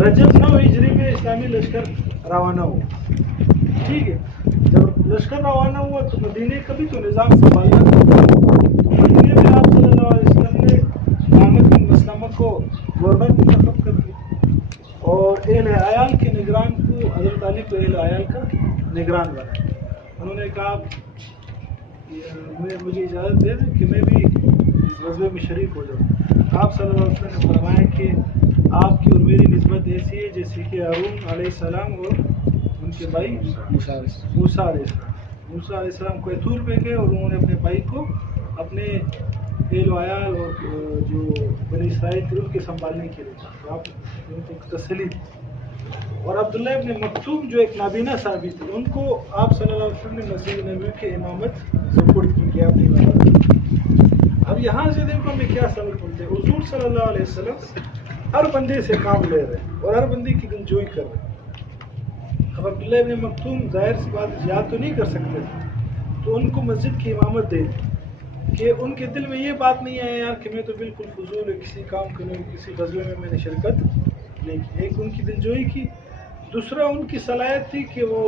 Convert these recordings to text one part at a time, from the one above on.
رجب 9 ہجری میں اسلامی لشکر روانہ ہوا. ٹھیک ہے, جب لشکر روانہ ہوا تو مدینے کا بھی تو نظام سنبھالنا تھا. تو مدینے میں آپ صلی اللہ علیہ وسلم نے محمد بن مسلمہ کو گورنر منتخب کر دیا اور اہل عیال کے نگران کو حضرت علی کو اہل عیال کا نگران بنایا. انہوں نے کہا مجھے اجازت دے دیں کہ میں بھی اس غزوے میں شریک ہو جاؤں. آپ صلی اللہ علیہ وسلم نے فرمایا کہ آپ کی اور میری نسبت ایسی ہے جیسے کہ ہارون علیہ السلام اور ان کے بھائی موسیٰ علیہ السلام. موسیٰ علیہ السلام کو طور پہ گئے اور انہوں نے اپنے بھائی کو اپنے اہل و عیال اور جو بنی اسرائیل تھے ان کے سنبھالنے کے لیے تھا. تو آپ ان کو تسلی دی. اور عبداللہ ابن مکتوم جو ایک نابینا صحابی تھے, ان کو آپ صلی اللہ علیہ وسلم نے مسجد نبوی کے امامت سپورٹ کی کہ اپنی امامت. اب یہاں سے دیکھو ہمیں کیا سبق ملتے ہیں. حضور صلی اللہ علیہ وسلم ہر بندے سے کام لے رہے ہیں اور ہر بندے کی دلجوئی کر رہے ہیں. اب عبداللہ ابن مکتوم ظاہر سی بات یاد تو نہیں کر سکتے تھے, تو ان کو مسجد کی امامت دے دی کہ ان کے دل میں یہ بات نہیں آیا یار کہ میں تو بالکل فضول ہے, کسی کام کے لیے کسی غزوے میں نے شرکت نہیں کی. ایک ان کی دلجوئی کی, دوسرا ان کی صلاحیت تھی کہ وہ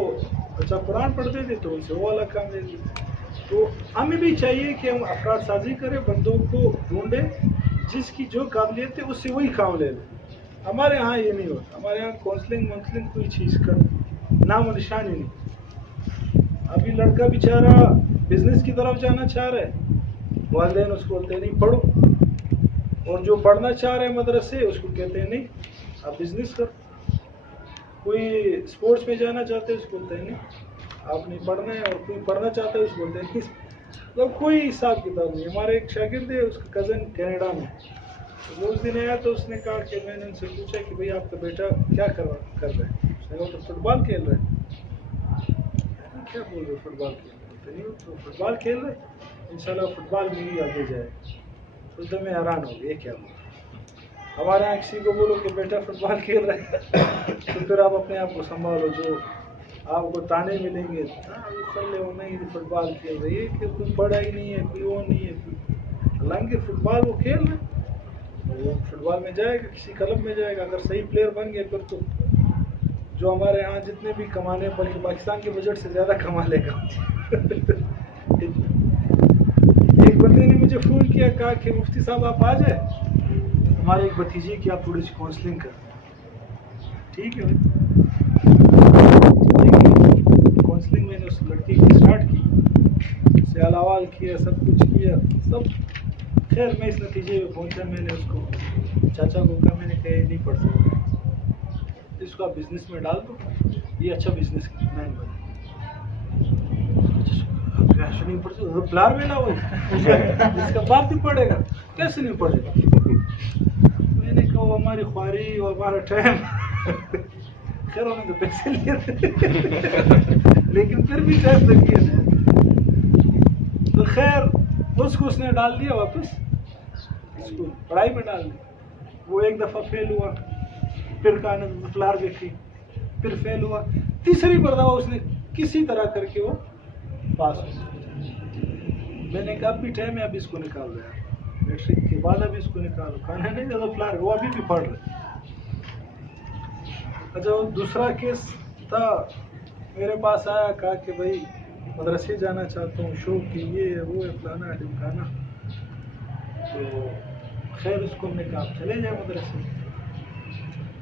اچھا قرآن پڑھتے تھے تو ان سے وہ والا کام لے لیتے. تو ہمیں بھی چاہیے کہ ہم افراد سازی کریں, بندوں کو ڈھونڈیں جس کی جو قابلیت ہے اس سے وہی کام لے لیں. ہمارے ہاں یہ نہیں ہوتا. ہمارے یہاں کونسلنگ کوئی چیز کا نام و نشان ہی نہیں. ابھی لڑکا بیچارہ بزنس کی طرف جانا چاہ رہا ہے, والدین اس کو بولتے ہیں نہیں پڑھو, اور جو پڑھنا چاہ رہے ہیں مدرسے اس کو کہتے ہیں نہیں آپ بزنس کرو. کوئی اسپورٹس میں جانا چاہتے ہیں اس کو بولتے ہیں نہیں آپ نہیں پڑھنا ہے, اور کوئی پڑھنا چاہتا ہے اس کو بولتے ہیں نہیں. مطلب کوئی حساب کتاب نہیں. ہمارے ایک شاگرد ہے, اس کا کزن کینیڈا میں, وہ اس دن آیا تو اس نے کہا کہ میں نے ان سے پوچھا کہ بھئی آپ کا بیٹا کیا کر رہا ہے. اس نے کہا تو فٹ بال کھیل رہا ہے. کیا بول رہے فٹ بال کھیل رہے؟ نہیں تو فٹ بال کھیل رہے, انشاءاللہ فٹ بال میں ہی آگے جائے. تو اس دن میں حیران ہو گیا کیا بول. ہمارے یہاں کسی کو بولو کہ بیٹا فٹ بال کھیل رہے ہیں تو پھر آپ اپنے آپ کو سنبھالو, جو آپ کو تانے ملیں گے کر لے وہ نہیں فٹ بال کھیل رہی ہے کہ کوئی پڑھا ہی نہیں ہے, کوئی وہ نہیں ہے. حالانکہ فٹ بال وہ کھیل رہے, وہ فٹ بال میں جائے گا, کسی کلب میں جائے گا, اگر صحیح پلیئر بن گیا پھر تو جو ہمارے ہاں جتنے بھی کمانے بلکہ پاکستان کے بجٹ سے زیادہ کما لے گا. ایک بندے نے مجھے فون کیا, کہا کہ مفتی صاحب آپ آ جائیں, ہمارے ایک بھتیجی کی آپ تھوڑی سی کاؤنسلنگ کر. ٹھیک ہے کاؤنسلنگ میں نے اس لڑکی کی اسٹارٹ کی, اس سے احوال کیا, سب کچھ کیا سب. خیر میں اس نتیجے میں پہنچا, میں نے اس کو چاچا کو کہا, میں نے کہا یہ نہیں پڑھ سکتا, اس کو آپ بزنس میں ڈال دو, یہ اچھا بزنس مین بنے. نہیں پڑھ سکتا پلار بیٹا ہو جس کا باپ بھی پڑھے گا, کیسے نہیں پڑھے گا. میں نے کہا وہ ہماری خواری اور ہمارا ٹائم. خیر انہوں نے تو پیسے لیے تھے لیکن پھر بھی ٹائم لگ گیا. تو خیر اس نے ڈال دیا واپس اسکول, پڑھائی میں ڈال دیا. وہ ایک دفعہ فیل ہوا, پھر کہا فلار دیکھی, پھر فیل ہوا, تیسری مرتبہ اس نے کسی طرح کر کے وہ پاس ہو. میں نے کہا اب بھی ٹائم ہے, اب اس کو نکال دیا, میٹرک کے بعد اب اس کو نکالو. کہنا نہیں زیادہ فلار, وہ ابھی بھی پڑھ رہے. اچھا دوسرا کیس تھا, میرے پاس آیا, کہا کہ بھائی مدرسے جانا چاہتا ہوں, شوق کی یہ ہے وہ ہے فلانا ڈمکانا. تو خیر اس کو ہم نے کہا چلے جائے مدرسے.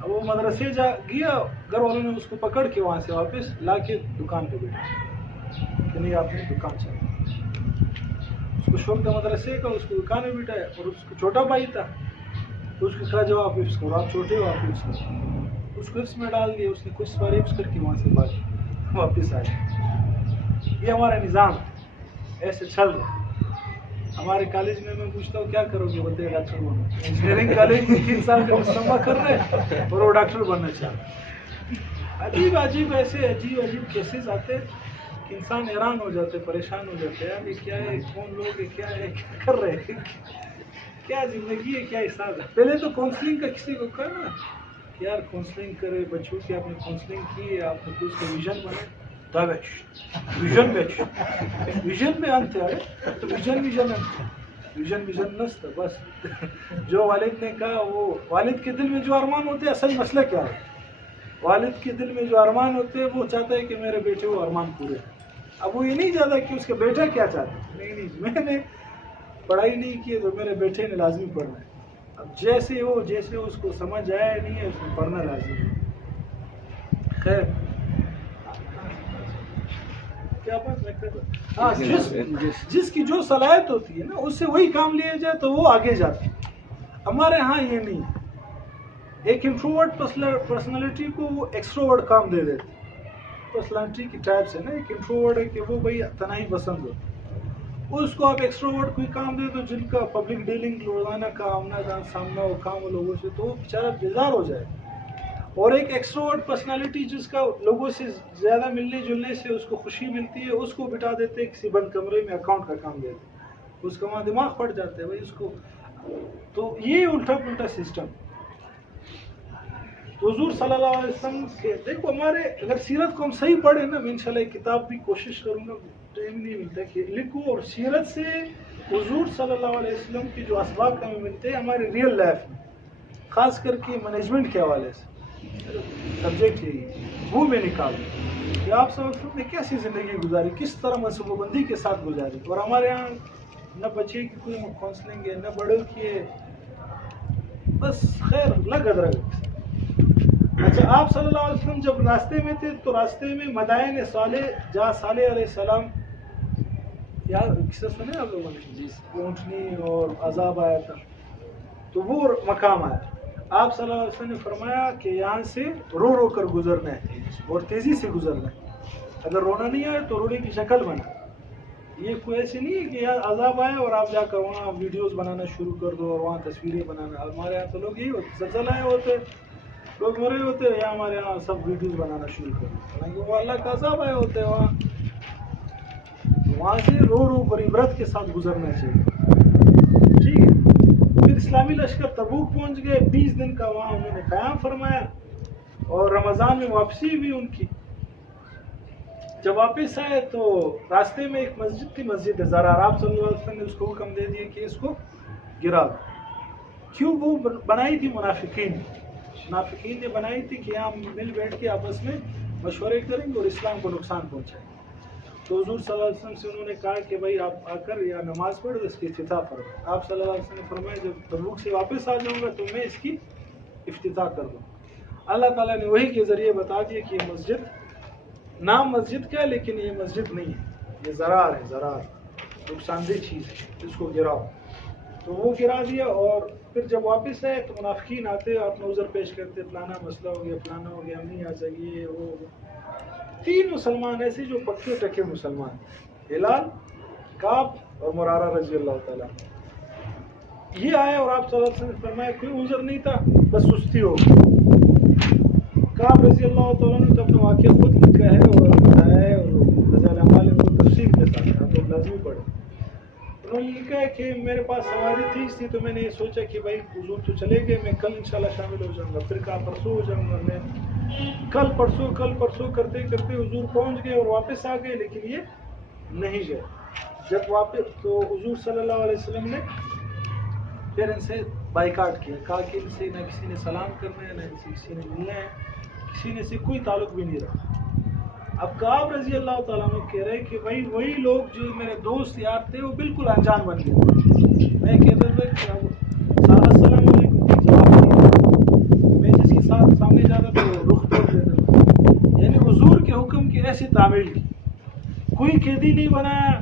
اب وہ مدرسے گیا, گھر والوں نے اس کو پکڑ کے وہاں سے واپس لا کے دکان پہ بیٹھا کہ نہیں آپ نے دکان چلا. اس کو شوق تھا مدرسے کا, اس کو دکان میں بٹھایا. اور اس کو چھوٹا بھائی تھا, اس کو کہا جب آپ حفظ کرو, آپ چھوٹے ہو آپ حفظ کرو. اس کو حفظ میں ڈال دیا. اس نے کچھ بار حفظ کر کے وہاں سے واپس آیا. یہ ہمارا نظام ایسے چل رہا ہے. ہمارے کالج میں پوچھتا ہوں کیا کرو گے, بولتے ہیں ڈاکٹر بنو. انجینئرنگ کالج میں 3 سال کا مستمع کر رہے ہیں اور وہ ڈاکٹر بننا چاہتے ہیں. عجیب ایسے عجیب کیسز آتے ہیں کہ انسان حیران ہو جاتے, پریشان ہو جاتے ہیں. یہ کیا ہے, کون لوگ ہے, کیا ہے, کیا کر رہے ہیں, کیا زندگی ہے, کیا حساب ہے. پہلے تو کاؤنسلنگ کا کسی کو کہا نا کہ یار کاؤنسلنگ کرے بچوں کی, آپ نے کاؤنسلنگ کی, آپ نے کچھ کا ویژن بنے. ویژن میں انت ہے تو ویژن انت. ویژن نستا بس جو والد نے کہا وہ والد کے دل میں جو ارمان ہوتے ہیں اصل مسئلہ کیا ہے والد کے دل میں جو ارمان ہوتے ہیں وہ چاہتا ہے کہ میرے بیٹے وہ ارمان پورے اب وہ یہ نہیں چاہتا کہ اس کا بیٹا کیا چاہتا ہے نہیں میں نے پڑھائی نہیں کی تو میرے بیٹے نے لازمی پڑھنا ہے اب جیسے اس کو سمجھ آیا نہیں ہے اس کو پڑھنا لازمی ہے خیر کیا بات میں کر رہا ہاں جس کی جو صلاحیت ہوتی ہے نا اس سے وہی کام لیا جائے تو وہ آگے جاتا ہے ہمارے ہاں یہ نہیں ایک انٹروورٹ پرسنالٹی کو وہ ایکسٹروورٹ کام دے دیتے پرسنالٹی کی ٹائپ سے نا ایک انٹروورٹ ہے کہ وہ بھائی تنہائی پسند ہو اس کو آپ ایکسٹروورٹ کوئی کام دے دو جن کا پبلک ڈیلنگ روزانہ کا آمنا جان سامنا ہو کام ہو لوگوں سے تو وہ بیچارہ بیزار ہو جائے اور ایک ایکسٹروورٹ پرسنالٹی جس کا لوگوں سے زیادہ ملنے جلنے سے اس کو خوشی ملتی ہے اس کو بٹا دیتے کسی بند کمرے میں اکاؤنٹ کا کام دیتے اس کا وہاں دماغ پھٹ جاتا ہے بھائی اس کو تو یہ الٹا پلٹا سسٹم تو حضور صلی اللہ علیہ وسلم کے دیکھو ہمارے اگر سیرت کو ہم صحیح پڑھیں نا میں انشاءاللہ ایک کتاب بھی کوشش کروں گا ٹائم نہیں ملتا کہ لکھوں اور سیرت سے حضور صلی اللہ علیہ وسلم کی جو اسباق ہمیں ملتے ہیں ہمارے ریئل لائف میں خاص کر کے مینجمنٹ کے حوالے سے سبجیکٹ یہی وہ میں نکالوں کہ آپ سب نے کیسی زندگی گزاری کس طرح منصوبہ بندی کے ساتھ گزاری اور ہمارے یہاں نہ بچے کی کوئی کاؤنسلنگ ہے نہ بڑوں کی ہے بس خیر لگت رگت اچھا آپ صلی اللہ علیہ وسلم جب راستے میں تھے تو راستے میں مدائن صالح جہاں صالح علیہ السلام یار قصہ سنے آپ لوگوں نے اونٹنی اور عذاب آیا تھا تو وہ مقام آیا آپ صلی اللہ علیہ وسلم نے فرمایا کہ یہاں سے رو رو کر گزرنا ہے اور تیزی سے گزرنا ہے اگر رونا نہیں آئے تو رونے کی شکل بنا یہ کوئی ایسے نہیں ہے کہ یار عذاب آئے اور آپ جا کر وہاں ویڈیوز بنانا شروع کر دو اور وہاں تصویریں بنانا ہمارے یہاں تو لوگ یہی ہوتے زلزلہ آئے ہوتے لوگ مرے ہوتے یا ہمارے یہاں سب ویڈیوز بنانا شروع کر دو حالانکہ وہ اللہ کا عذاب آئے ہوتے وہاں سے رو رو پر عبرت کے ساتھ گزرنا چاہیے ٹھیک ہے پھر اسلامی لشکر تبوک پہنچ گئے 20 دن کا وہاں انہوں نے قیام فرمایا اور رمضان میں واپسی بھی ان کی جب واپس آئے تو راستے میں ایک مسجد تھی مسجد زرار آپ صلی اللہ علیہ وسلم نے اس کو حکم دے دیا کہ اس کو گرا کیوں وہ بنائی تھی منافقین نے بنائی تھی کہ ہم مل بیٹھ کے آپس میں مشورے کریں گے اور اسلام کو نقصان پہنچائیں تو حضور صلی اللہ علیہ وسلم سے انہوں نے کہا کہ بھائی آپ آ کر یا نماز پڑھو اس کی افتتاح فرمائیں آپ صلی اللہ علیہ وسلم نے فرمایا جب تبوک سے واپس آ جاؤں گا تو میں اس کی افتتاح کر دوں اللہ تعالیٰ نے وہی کے ذریعے بتا دیا کہ یہ مسجد نام مسجد کا ہے لیکن یہ مسجد نہیں ہے یہ زرار ہے زرار نقصان دہ چیز ہے اس کو گراؤ تو وہ گرا دیا اور پھر جب واپس آئے تو منافقین آتے اپنا عذر پیش کرتے فلانا مسئلہ ہو گیا فلانا ہو گیا ہم نہیں آ سکے وہ 3 مسلمان ایسے جو پکے ٹکے مسلمان ہلال کعب اور مرارہ رضی اللہ تعالیٰ یہ آئے اور آپ صلی اللہ علیہ وسلم نے فرمایا کوئی عذر نہیں تھا بس سستی ہو کعب رضی اللہ تعالیٰ نے تو اپنا واقعہ خود لکھا ہے اور بتایا ہے اور رضی اللہ کو تفصیل کے ساتھ آپ لوگ لازمی پڑھیں انہوں نے لکھا ہے کہ میرے پاس سواری تھی تو میں نے یہ سوچا کہ بھائی حضور تو چلے گئے میں کل انشاءاللہ شامل ہو جاؤں گا پھر کہا پرسوں ہو جاؤں گا میں کل پرسوں کرتے کرتے حضور پہنچ گئے اور واپس آ گئے لیکن یہ نہیں گئے جب واپس تو حضور صلی اللہ علیہ وسلم نے پھر ان سے بائیکاٹ کیا کہا کہ ان سے نہ کسی نے سلام کرنا ہے نہ کسی نے ملنا ہے کسی نے سے کوئی تعلق بھی نہیں رہا اب کعب رضی اللہ تعالیٰ عنہ کہہ رہے کہ بھائی وہی لوگ جو میرے دوست یار تھے وہ بالکل انجان بن گئے میں کہتا تھا کہ سارا السلام علیکم جواب نہیں میں جس کے ساتھ سامنے جاتا تھا وہ رخ موڑ دیتا تھا یعنی حضور کے حکم کی ایسی تعمیل کی کوئی قیدی نہیں بنایا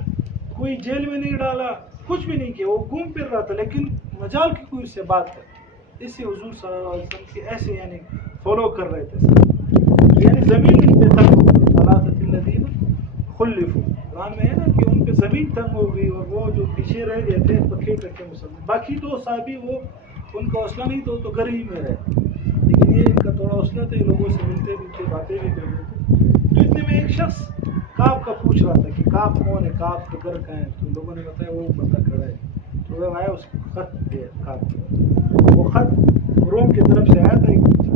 کوئی جیل میں نہیں ڈالا کچھ بھی نہیں کیا وہ گھوم پھر رہا تھا لیکن مجال کی کوئی اس سے بات کر اس سے حضور صلی اللہ علیہ وسلم کے ایسے یعنی فالو کر رہے تھے یعنی زمین پہ تنگ ہو ثلاثۃ الذین خلفوا قرآن میں ہے نا کہ ان پہ زمین تنگ ہو گئی اور وہ جو پیچھے رہ گئے تھے پکے ٹکے مسلمان باقی 2 صحابی وہ ان کا حوصلہ نہیں تو گھر ہی میں رہے لیکن یہ ان کا تھوڑا حوصلہ تھا لوگوں سے ملتے بھی تھے باتیں بھی کرتے تھے تو اتنے میں ایک شخص کعب کا پوچھ رہا تھا کہ کعب کون ہے کعب کا گھر کہاں ہے تو لوگوں نے بتایا وہ بندہ کھڑا ہے تو وہ آیا اس کو خط دیا کعب وہ خط روم کی طرف سے آیا تھا ایک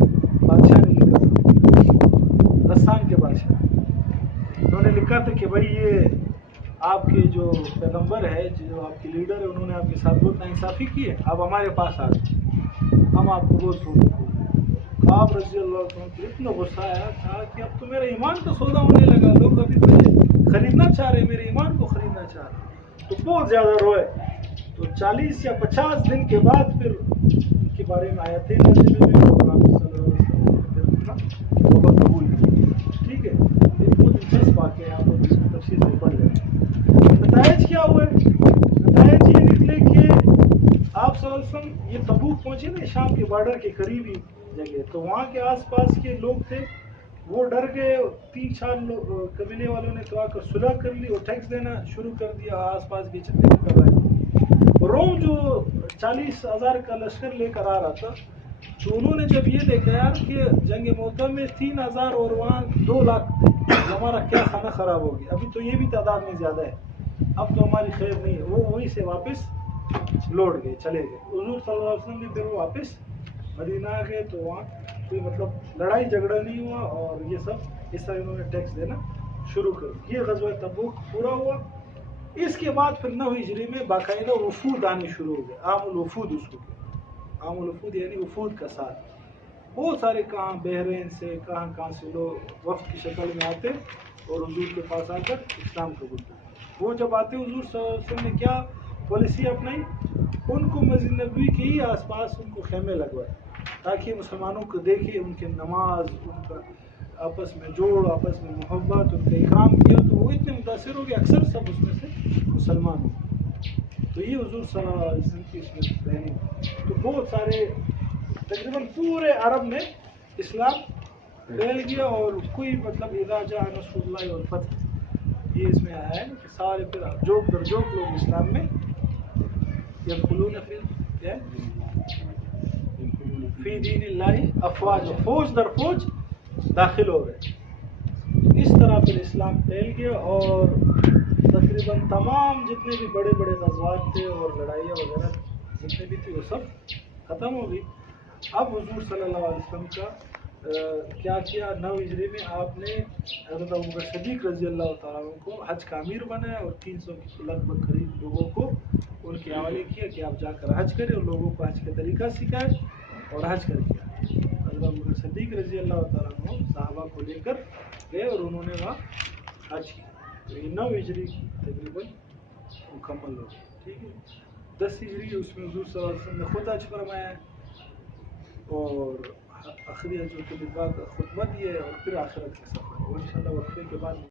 بادشاہ نے لکھا تھا غسان کے بادشاہ انہوں نے لکھا تھا کہ بھائی یہ آپ کے جو پیغمبر ہے، جو آپ کے لیڈر ہے، انہوں نے آپ کے ساتھ بہت ناانصافی کی ہے، آپ ہمارے پاس آ گئے، ہم آپ کو بہت چھوڑ آپ رضی اللہ عنہ کو اتنا غصہ آیا، کہا کہ اب تو میرا ایمان کا سودا ہونے لگا، لوگ ابھی مجھے خریدنا چاہ رہے، میرے ایمان کو خریدنا چاہ رہے، تو بہت زیادہ روئے۔ تو 40 یا 50 دن کے بعد پھر ان کے بارے میں آیتیں نازل ہوئی اور آپ صلی اللہ علیہ وسلم نے پھر اپنا توبہ قبول کی۔ ٹھیک ہے، یہ بہت دلچسپ واقعہ ہے، آپ لوگ اس کو تفصیل سے پڑھ لیں۔ نتائج کیا ہوئے؟ نتائج یہ نکلے کہ آپ صلی اللہ علیہ وسلم یہ تبوک پہنچے نا، شام کے بارڈر کے قریبی جگہ، تو وہاں کے آس پاس کے لوگ تھے، وہ ڈر گئے، 3-4 قبیلے والوں نے تو آ کر صلح کر لی اور ٹیکس دینا شروع کر دیا آس پاس کے جتنے بھی قبائل۔ روم جو 40,000 کا لشکر لے کر آ رہا تھا، تو انہوں نے جب یہ دیکھا یار کہ جنگ موتا میں 3,000 اور وہاں 2 لاکھ تھے، ہمارا کیا کھانا خراب ہو گیا، ابھی تو یہ بھی تعداد میں زیادہ ہے، اب تو ہماری خیر نہیں ہے، وہ وہیں سے واپس لوٹ گئے، چلے گئے۔ حضور صلی اللہ علیہ وسلم نے پھر وہ واپس مدینہ آ گئے، تو وہاں کوئی مطلب لڑائی جھگڑا نہیں ہوا، اور یہ سب اس طرح انہوں نے ٹیکس دینا شروع کر دیا۔ یہ غزوہ تبوک پورا ہوا۔ اس کے بعد پھر 9 ہجری میں باقاعدہ وفود آنے شروع ہو گئے، عام الوفود اس کو کہتے ہیں، عام الوفود یعنی وفود کا ساتھ، بہت سارے کہاں بحرین سے کہاں سے لوگ وفد کی شکل میں آتے اور حضور کے پاس آ کر اسلام قبول کرتے۔ وہ جب آتے حضور صلی اللہ علیہ وسلم نے کیا پالیسی اپنائی، ان کو مسجد نبوی کے ہی آس پاس ان کو خیمے لگوائے تاکہ مسلمانوں کو دیکھے، ان کے نماز، ان کا آپس میں جوڑ، آپس میں محبت، ان کا اکرام کیا، تو وہ اتنے متاثر ہو گئے، اکثر سب اس میں سے مسلمان ہوں۔ تو یہ حضور صلی اللہ علیہ وسلم کی اس میں پہلی، تو بہت سارے تقریباً پورے عرب میں اسلام پھیل گیا، اور کوئی مطلب اذا جاء نصر اللہ والفتح، یہ اس میں آیا ہے کہ سارے پھر جوک در جوک لوگ اسلام میں یدخلون فی دین اللہ افواج، فوج در فوج داخل ہو گئے۔ اس طرح پھر اسلام پھیل گیا، اور تقریباً تمام جتنے بھی بڑے بڑے غزوات تھے اور لڑائیاں وغیرہ جتنے بھی تھے وہ سب ختم ہو گئی۔ اب حضور صلی اللہ علیہ وسلم کا کیا کیا، 9 ہجری میں آپ نے حضرت ابوبکر صدیق رضی اللہ تعالیٰ عنہ کو حج کا امیر بنایا، اور 300 کے لگ بھگ قریب لوگوں کو ان کے حوالے کیا کہ آپ جا کر حج کریں، اور لوگوں کو حج کا طریقہ سکھائے اور حج کر کے آئے۔ حضرت ابوبکر صدیق رضی اللہ تعالیٰ عنہ صحابہ کو لے کر گئے اور انہوں نے وہاں حج کیا۔ تو یہ 9 ہجری تقریباً مکمل ہو گئی۔ ٹھیک ہے، 10 ہجری اس میں حضور صلی اللہ علیہ وسلم نے خود حج فرمایا ہے، اور آخری حجۃ الوداع کا خطبہ دیا ہے، اور پھر آخرت کا سفر ہے، وہ انشاءاللہ وقفے کے بعد